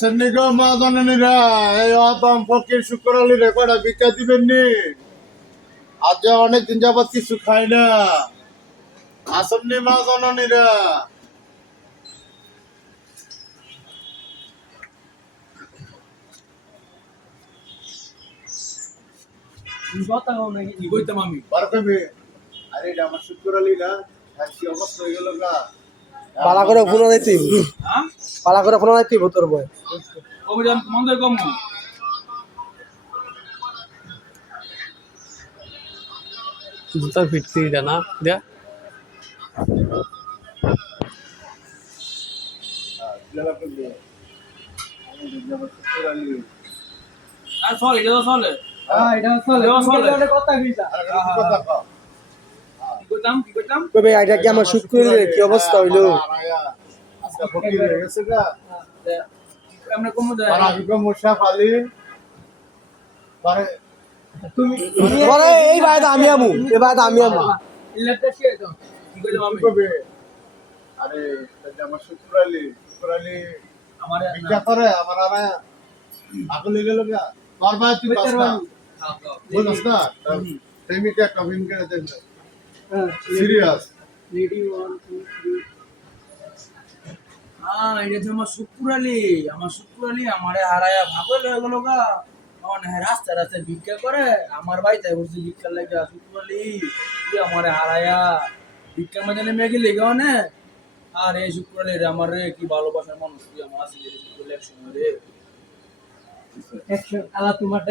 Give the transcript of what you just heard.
আসেননি গো মা জননীরা, এই অতম ফকির শুক্র আলী রে কটা ভিক্ষা দিবেন নি? আজ যে অনেকদিন যাবত কিছু খাই না। আসেননি মা জননীরা? কি কইতাম আমি? বার কইবে, আরে এটা আমার শুক্র আলী না, আর কি অবস্থা হয়ে গেল গা? পালা করে ফোন দিতে হ্যাঁ? পালা করে ফোন দিতে তোর বয় অভিযান মন্দির কম। জুতার ফিটকিরিটা না দেয়া জেলা করবে, শুক্র আলী। আর চলে, এটা তো চলে। এটা চলে এটা চলে। কথা কইতা আর কিছু কথা কও। কি কইতাম? কি কইতাম? কবে এটা কি আমার শুক্রের কি অবস্থা হইলো আজকে ফকির হয়ে গেছে গা। আমরা কম দেয়। আর আগে মুশাফ আলী, পরে তুমি পরে এই বাইদা আমি আমু এই বাইদা আমি আমু ইলেকট্রিক শেয়ার দাও। কি কইতাম আমি? কি করবে? আরে এটা আমার শুক্র আলী আমারে ভিক্ষা করে আমার আর আগলে গেল গা। তোর ভাই তুই বাস না, বুঝছ না? প্রেমিকা কবিন করে দেন সিরিয়াস। এটা তো আমার শুক্রালি, আমারে হারায়া ভাগল হয়ে গেল গা। এখন রাস্তা রাস্তায় ভিক্ষা করে, আমার বাড়িতে বসে ভিক্ষার লাগে শুক্রালি, তুই আমারে হারায়া ভিক্ষা মধ্যে নেমে গেলি গা নে। আর এই শুক্রালি রে আমার রে কি ভালোবাসার মানুষ তুই আমার আসলে শুক্রালি একসময় রে। আলা তোমার